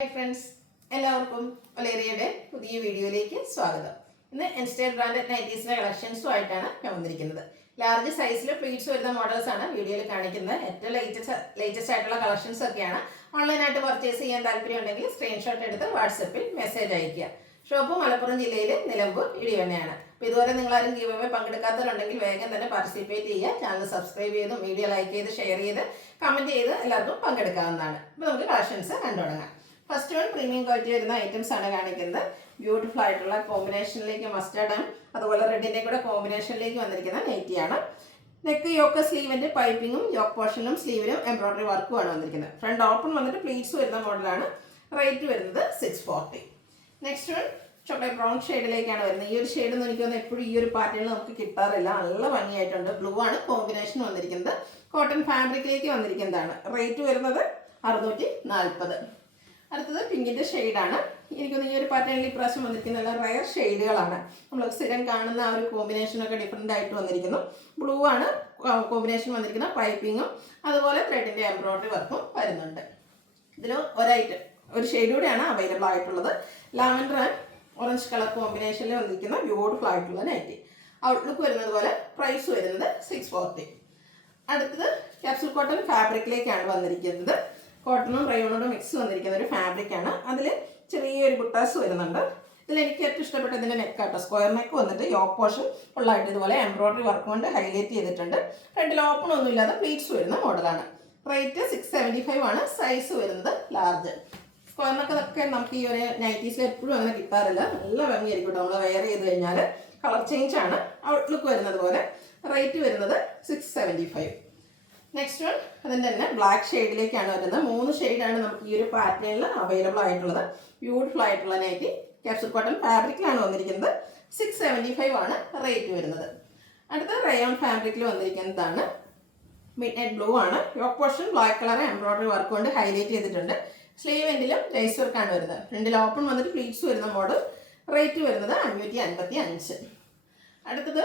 Hi friends, എല്ലാവർക്കും ഒലേറിയയുടെ പുതിയ വീഡിയോയിലേക്ക് സ്വാഗതം. ഇന്ന് എൻസ്റ്റൈൽ ബ്രാൻഡഡ് നൈറ്റീസിന്റെ കളക്ഷൻസുമായിട്ടാണ് ഞാൻ വന്നിരിക്കുന്നത്. ലാർജ് സൈസിൽ പ്ലീറ്റ്സ് വരുന്ന മോഡൽസ് ആണ് വീഡിയോയിൽ കാണിക്കുന്നത്. ഏറ്റവും ലേറ്റസ്റ്റ് ആയിട്ടുള്ള കളക്ഷൻസ് ഒക്കെയാണ്. ഓൺലൈനായിട്ട് പർച്ചേസ് ചെയ്യാൻ താല്പര്യം ഉണ്ടെങ്കിൽ സ്ക്രീൻഷോട്ട് എടുത്ത് വാട്സപ്പിൽ മെസ്സേജ് അയയ്ക്കുക. ഷോപ്പ് മലപ്പുറം ജില്ലയിൽ നിലമ്പൂർ ഇടിവണ്ണയാണ്. അപ്പോൾ ഇതുവരെ നിങ്ങളാരും ഗീവ് അവേ പങ്കെടുക്കാത്തവരുണ്ടെങ്കിൽ വേഗം തന്നെ പാർട്ടിസിപ്പേറ്റ് ചെയ്യുക. ചാനൽ സബ്സ്ക്രൈബ് ചെയ്തും വീഡിയോ ലൈക്ക് ചെയ്ത് ഷെയർ ചെയ്ത് കമൻറ്റ് ചെയ്ത് എല്ലാവർക്കും പങ്കെടുക്കാവുന്നതാണ്. അപ്പോൾ നമുക്ക് കളക്ഷൻസ് കണ്ടു തുടങ്ങാം. ഫസ്റ്റ് വൺ പ്രീമിയം ക്വാളിറ്റി വരുന്ന ഐറ്റംസ് ആണ് കാണിക്കുന്നത്. ബ്യൂട്ടിഫുൾ ആയിട്ടുള്ള കോമ്പിനേഷനിലേക്ക് മസ്റ്റാർഡ് അതുപോലെ റെഡിൻ്റെ കൂടെ കോമ്പിനേഷനിലേക്ക് വന്നിരിക്കുന്ന നൈറ്റിയാണ്. നെക്ക് യോക്ക് സ്ലീവിൻ്റെ പൈപ്പിങ്ങും യോക്ക് പോർഷനും സ്ലീവിലും എംബ്രോയിഡറി വർക്കുമാണ് വന്നിരിക്കുന്നത്. ഫ്രണ്ട് ഓപ്പൺ വന്നിട്ട് പ്ലീറ്റ്സ് വരുന്ന മോഡലാണ്. റേറ്റ് വരുന്നത് 640. നെക്സ്റ്റ് വൺ ചോക്ലേറ്റ് ബ്രൗൺ ഷെയ്ഡിലേക്കാണ് വരുന്നത്. ഈ ഒരു ഷെയ്ഡ് എന്ന് എനിക്ക് തോന്നുന്നു എപ്പോഴും ഈ ഒരു പാറ്റേണിൽ നമുക്ക് കിട്ടാറില്ല. നല്ല ഭംഗിയായിട്ടുണ്ട്. ബ്ലൂ ആണ് കോമ്പിനേഷൻ വന്നിരിക്കുന്നത്. കോട്ടൺ ഫാബ്രിക്കിലേക്ക് വന്നിരിക്കുന്നതാണ്. റേറ്റ് വരുന്നത് 640. അടുത്തത് പിങ്കിൻ്റെ ഷെയ്ഡാണ്. എനിക്കൊന്ന് ഈ ഒരു പാറ്റേണിൽ ഇപ്രാവശ്യം വന്നിരിക്കുന്ന നല്ല റയർ ഷെയ്ഡുകളാണ്. നമ്മൾ സ്ഥിരം കാണുന്ന ആ ഒരു കോമ്പിനേഷനൊക്കെ ഡിഫറെൻ്റ് ആയിട്ട് വന്നിരിക്കുന്നു. ബ്ലൂ ആണ് കോമ്പിനേഷൻ വന്നിരിക്കുന്ന പൈപ്പിങ്ങും അതുപോലെ ത്രെഡിൻ്റെ എംബ്രോയിഡറി വർക്കും വരുന്നുണ്ട്. ഇതിൽ ഒരു ഷെയ്ഡ് കൂടെയാണ് അവൈലബിൾ ആയിട്ടുള്ളത്. ലാവൻഡർ ആൻഡ് ഓറഞ്ച് കളർ കോമ്പിനേഷനിൽ വന്നിരിക്കുന്ന ബ്യൂട്ടിഫുൾ ആയിട്ടുള്ള നൈറ്റി. ഔട്ട്ലുക്ക് വരുന്നത് പോലെ പ്രൈസ് വരുന്നത് 640. അടുത്തത് ക്യാപ്സൂൾ കോട്ടൺ ഫാബ്രിക്കിലേക്കാണ് വന്നിരിക്കുന്നത്. കോട്ടണും റയോണോടും മിക്സ് വന്നിരിക്കുന്ന ഒരു ഫാബ്രിക്കാണ്. അതിൽ ചെറിയൊരു ബുട്ടാസ് വരുന്നുണ്ട്. ഇതിൽ എനിക്ക് ഏറ്റവും ഇഷ്ടപ്പെട്ട ഇതിൻ്റെ നെക്കാട്ടോ. സ്ക്വയർ നെക്ക് വന്നിട്ട് യോക്ക് പോർഷൻ ഫുള്ളായിട്ട് ഇതുപോലെ എംബ്രോയിഡറി വർക്ക് കൊണ്ട് ഹൈലൈറ്റ് ചെയ്തിട്ടുണ്ട്. ഫ്രണ്ടിൽ ഓപ്പൺ ഒന്നും ഇല്ലാതെ പ്ലീറ്റ്സ് വരുന്ന മോഡലാണ്. റേറ്റ് 675 ആണ്. സൈസ് വരുന്നത് ലാർജ്. സ്ക്വയർ നെക്കൊക്കെ നമുക്ക് ഈ ഒരു നൈറ്റീസിൽ എപ്പോഴും അങ്ങനെ കിട്ടാറില്ല. നല്ല ഭംഗിയായിരിക്കും കേട്ടോ. നമ്മൾ വെയർ ചെയ്ത് കഴിഞ്ഞാൽ കളർ ചേഞ്ച് ആണ്. ഔട്ട്ലുക്ക് വരുന്നത് പോലെ. റേറ്റ് വരുന്നത് 675. നെക്സ്റ്റ് വൺ അതിൻ്റെ തന്നെ ബ്ലാക്ക് ഷെയ്ഡിലേക്കാണ് വരുന്നത്. 3 ഷെയ്ഡാണ് നമുക്ക് ഈ ഒരു പാറ്റേണിൽ അവൈലബിൾ ആയിട്ടുള്ളത്. ബ്യൂട്ടിഫുൾ ആയിട്ടുള്ള നൈറ്റി ക്യാപ്സൂൾ കോട്ടൺ ഫാബ്രിക്കിലാണ് വന്നിരിക്കുന്നത്. 675 ആണ് റേറ്റ് വരുന്നത്. അടുത്ത റയോൺ ഫാബ്രിക്കിൽ വന്നിരിക്കുന്നതാണ്. മിഡ് നൈറ്റ് ബ്ലൂ ആണ്. Yoke portion black colour embroidery work കൊണ്ട് ഹൈലൈറ്റ് ചെയ്തിട്ടുണ്ട്. സ്ലീവ് എൻഡിലും ലൈസ് വർക്കാണ് വരുന്നത്. ഫ്രണ്ടിൽ ഓപ്പൺ വന്നിട്ട് പ്ലീറ്റ്സ് വരുന്ന മോഡൽ. റേറ്റ് വരുന്നത് 555. അടുത്തത്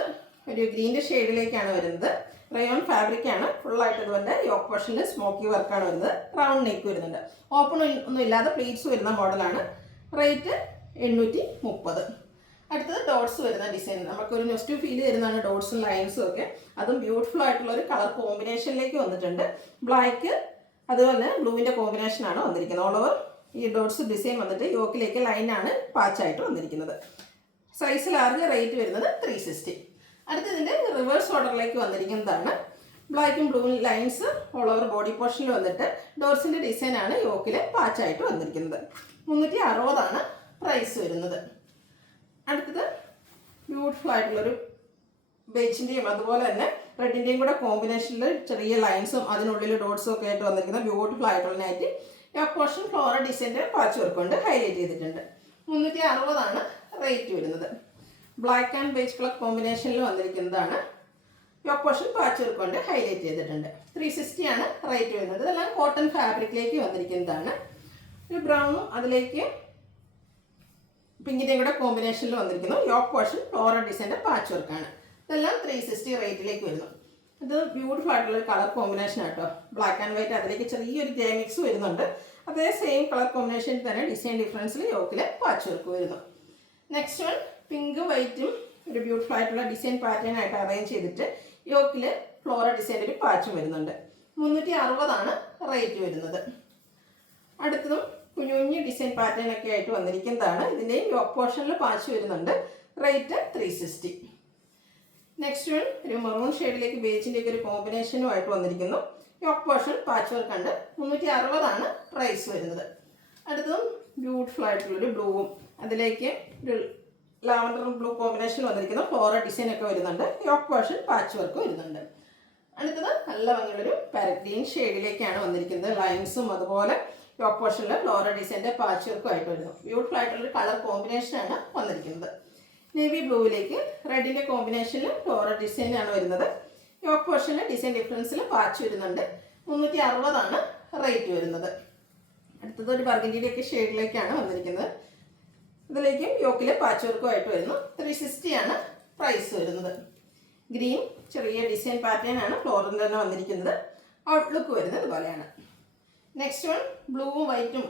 ഒരു ഗ്രീൻ്റെ ഷെയ്ഡിലേക്കാണ് വരുന്നത്. റയോൺ ഫാബ്രിക്കാണ്. ഫുള്ളായിട്ട് ഇതുപോലെ യോക്ക് പോർഷനിൽ സ്മോക്കി വർക്കാണ് വരുന്നത്. റൗണ്ട് നെക്ക് വരുന്നുണ്ട്. ഓപ്പൺ ഒന്നും ഇല്ലാതെ പ്ലീറ്റ്സ് വരുന്ന മോഡലാണ്. റേറ്റ് 830. അടുത്തത് ഡോട്ട്സ് വരുന്ന ഡിസൈൻ. നമുക്കൊരു നെസ്റ്റു ഫീൽ തരുന്നതാണ് ഡോട്ട്സും ലൈൻസും ഒക്കെ. അതും ബ്യൂട്ടിഫുൾ ആയിട്ടുള്ള ഒരു കളർ കോമ്പിനേഷനിലേക്ക് വന്നിട്ടുണ്ട്. ബ്ലാക്ക് അതുപോലെ ബ്ലൂവിൻ്റെ കോമ്പിനേഷനാണ് വന്നിരിക്കുന്നത്. ഓൾ ഓവർ ഈ ഡോട്ട്സ് ഡിസൈൻ വന്നിട്ട് യോക്കിലേക്ക് ലൈനാണ് പാച്ചായിട്ട് വന്നിരിക്കുന്നത്. Size large. റേറ്റ് വരുന്നത് 360. അടുത്തതിൻ്റെ റിവേഴ്സ് ഓർഡറിലേക്ക് വന്നിരിക്കുന്നതാണ്. ബ്ലാക്കും ബ്ലൂവും ലൈൻസ് ഓൾ ഓവർ ബോഡി പോർഷനിൽ വന്നിട്ട് ഡോട്ട്സിൻ്റെ ഡിസൈനാണ് യോക്കിൽ പാച്ചായിട്ട് വന്നിരിക്കുന്നത്. 360 ആണ് പ്രൈസ് വരുന്നത്. അടുത്തത് ബ്യൂട്ടിഫുൾ ആയിട്ടുള്ളൊരു ബേച്ചിൻ്റെയും അതുപോലെ തന്നെ റെഡിൻ്റെയും കൂടെ കോമ്പിനേഷനിൽ ചെറിയ ലൈൻസും അതിനുള്ളിൽ ഡോട്ട്സും ഒക്കെ ആയിട്ട് വന്നിരിക്കുന്ന ബ്യൂട്ടിഫുൾ ആയിട്ടുള്ള നൈറ്റി. യോക്ക് പോർഷൻ ഫ്ലോറൽ ഡിസൈൻ്റെ പാച്ച് വർക്ക് കൊണ്ട് ഹൈലൈറ്റ് ചെയ്തിട്ടുണ്ട്. 360 ആണ് റേറ്റ് വരുന്നത്. ബ്ലാക്ക് ആൻഡ് ബേജ് കളർ കോമ്പിനേഷനിൽ വന്നിരിക്കുന്നതാണ്. യോക്ക് പോർഷൻ പാച്ച് വർക്ക് കൊണ്ട് ഹൈലൈറ്റ് ചെയ്തിട്ടുണ്ട്. 360 ആണ് റേറ്റ് വരുന്നത്. ഇതെല്ലാം കോട്ടൺ ഫാബ്രിക്കിലേക്ക് വന്നിരിക്കുന്നതാണ്. ഒരു ബ്രൗണും അതിലേക്ക് പിങ്കിൻ്റെയും കൂടെ കോമ്പിനേഷനിൽ വന്നിരിക്കുന്നു. യോക്ക് പോർഷൻ ഫ്ലോറൽ ഡിസൈൻ്റെ പാച്ച് വർക്കാണ്. ഇതെല്ലാം 360 റേറ്റിലേക്ക് വരുന്നു. ഇത് ബ്യൂട്ടിഫുൾ ആയിട്ടുള്ള കളർ കോമ്പിനേഷൻ ആട്ടോ. ബ്ലാക്ക് ആൻഡ് വൈറ്റ് അതിലേക്ക് ചെറിയൊരു ഗ്രേ മിക്സ് വരുന്നുണ്ട്. അതേ സെയിം കളർ കോമ്പിനേഷനിൽ തന്നെ ഡിസൈൻ ഡിഫറൻസിൽ യോക്കിൽ പാച്ച് വർക്ക് വരുന്നു. നെക്സ്റ്റ് വൺ പിങ്കും വൈറ്റും ഒരു ബ്യൂട്ടിഫുൾ ആയിട്ടുള്ള ഡിസൈൻ പാറ്റേൺ ആയിട്ട് അറേഞ്ച് ചെയ്തിട്ട് യോക്കിൽ ഫ്ലോറൽ ഡിസൈൻ്റെ ഒരു പാച്ചും വരുന്നുണ്ട്. 360 ആണ് റേറ്റ് വരുന്നത്. അടുത്തതും കുഞ്ഞു കുഞ്ഞു ഡിസൈൻ പാറ്റേൺ ഒക്കെ ആയിട്ട് വന്നിരിക്കുന്നതാണ്. ഇതിൻ്റെയും യോക്ക് പോർഷനിൽ പാച്ച് വരുന്നുണ്ട്. റേറ്റ് 360. നെക്സ്റ്റ് വൺ ഒരു മെറൂൺ ഷെയ്ഡിലേക്ക് ബേജിൻ്റെയൊക്കെ ഒരു കോമ്പിനേഷനുമായിട്ട് വന്നിരിക്കുന്നു. യോക്ക് പോർഷൻ പാച്ച് വർക്ക് ഉണ്ട്. 360 ആണ് പ്രൈസ് വരുന്നത്. അടുത്തതും ബ്യൂട്ടിഫുൾ ആയിട്ടുള്ളൊരു ബ്ലൂവും അതിലേക്ക് ഒരു ലാവൻഡർ ബ്ലൂ കോമ്പിനേഷൻ വന്നിരിക്കുന്നു. ഫ്ലോറൽ ഡിസൈൻ ഒക്കെ വരുന്നുണ്ട്. യോക്ക് പോർഷൻ പാച്ച് വർക്ക് വരുന്നുണ്ട്. അടുത്തത് നല്ല ഭംഗിയുള്ളൊരു പാരറ്റ് ഗ്രീൻ ഷെയ്ഡിലേക്കാണ് വന്നിരിക്കുന്നത്. ലൈൻസും അതുപോലെ യോക്ക് പോർഷനിൽ ഫ്ലോറൽ ഡിസൈൻ്റെ പാച്ച് വർക്കും ആയിട്ട് വരുന്നു. ബ്യൂട്ടിഫുൾ ആയിട്ടുള്ളൊരു കളർ കോമ്പിനേഷനാണ് വന്നിരിക്കുന്നത്. നേവി ബ്ലൂവിലേക്ക് റെഡിൻ്റെ കോമ്പിനേഷനിൽ ഫ്ലോറൽ ഡിസൈനാണ് വരുന്നത്. യോക്ക് പോർഷനിൽ ഡിസൈൻ ഡിഫറൻസിൽ പാച്ച് വരുന്നുണ്ട്. 360 ആണ് റേറ്റ് വരുന്നത്. അടുത്തത് ഒരു ബർഗൻഡിയുടെയൊക്കെ ഷെയ്ഡിലേക്കാണ് വന്നിരിക്കുന്നത്. ഇതിലേക്കും യോക്കിൽ പാച്ച് വർക്കുമായിട്ട് വരുന്നു. 360 ആണ് പ്രൈസ് വരുന്നത്. ഗ്രീൻ ചെറിയ ഡിസൈൻ പാറ്റേൺ ആണ് ഫ്ലോറിൽ തന്നെ വന്നിരിക്കുന്നത്. ഔട്ട്ലുക്ക് വരുന്നത് ഇതുപോലെയാണ്. നെക്സ്റ്റ് വൺ ബ്ലൂവും വൈറ്റും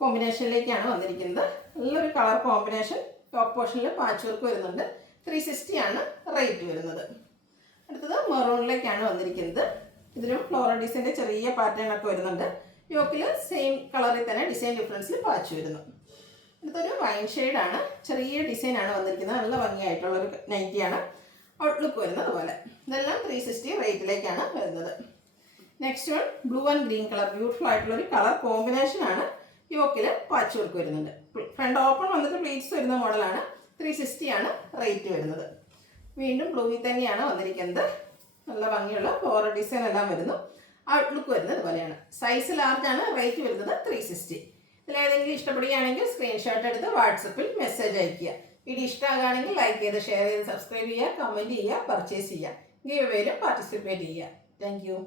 കോമ്പിനേഷനിലേക്കാണ് വന്നിരിക്കുന്നത്. നല്ലൊരു കളർ കോമ്പിനേഷൻ. ടോപ്പ് പോർഷനിൽ പാച്ച് വർക്ക് വരുന്നുണ്ട്. 360 ആണ് റേറ്റ് വരുന്നത്. അടുത്തത് മെറൂണിലേക്കാണ് വന്നിരിക്കുന്നത്. ഇതിലും ഫ്ലോറൽ ഡിസൈൻ്റെ ചെറിയ പാറ്റേൺ ഒക്കെ വരുന്നുണ്ട്. യോക്കിൽ സെയിം കളറിൽ തന്നെ ഡിസൈൻ ഡിഫറൻസിൽ പാച്ച് വരുന്നു. അടുത്തൊരു വൈൻ ഷെയ്ഡാണ്. ചെറിയ ഡിസൈനാണ് വന്നിരിക്കുന്നത്. നല്ല ഭംഗിയായിട്ടുള്ളൊരു നൈറ്റിയാണ്. ഔട്ട്ലുക്ക് വരുന്നത് പോലെ. ഇതെല്ലാം 360 റേറ്റിലേക്കാണ് വരുന്നത്. Next one blue and green colour. Beautiful ആയിട്ടുള്ളൊരു കളർ കോമ്പിനേഷനാണ്. യോക്കിൽ പാച്ച് വർക്ക് വരുന്നുണ്ട്. ഫ്രണ്ട് ഓപ്പൺ വന്നിട്ട് പ്ലീറ്റ്സ് വരുന്ന മോഡലാണ്. 360 ആണ് റേറ്റ് വരുന്നത്. വീണ്ടും ബ്ലൂവിൽ തന്നെയാണ് വന്നിരിക്കുന്നത്. നല്ല ഭംഗിയുള്ള ഫ്ലോറൽ ഡിസൈൻ എല്ലാം വരുന്നു. ഔട്ട്ലുക്ക് വരുന്നത് പോലെയാണ്. സൈസ് ലാർജ് ആണ്. റേറ്റ് വരുന്നത് 360. ഇതിലേതെങ്കിലും ഇഷ്ടപ്പെടുകയാണെങ്കിൽ സ്ക്രീൻഷോട്ട് എടുത്ത് വാട്സപ്പിൽ മെസ്സേജ് അയയ്ക്കുക. വീഡിയോ ഇഷ്ടമാകുകയാണെങ്കിൽ ലൈക്ക് ചെയ്ത് ഷെയർ ചെയ്ത് സബ്സ്ക്രൈബ് ചെയ്യുക, കമൻറ്റ് ചെയ്യുക, പർച്ചേസ് ചെയ്യുക. ഗീവ് അവേയിലും പാർട്ടിസിപ്പേറ്റ് ചെയ്യുക. Thank you.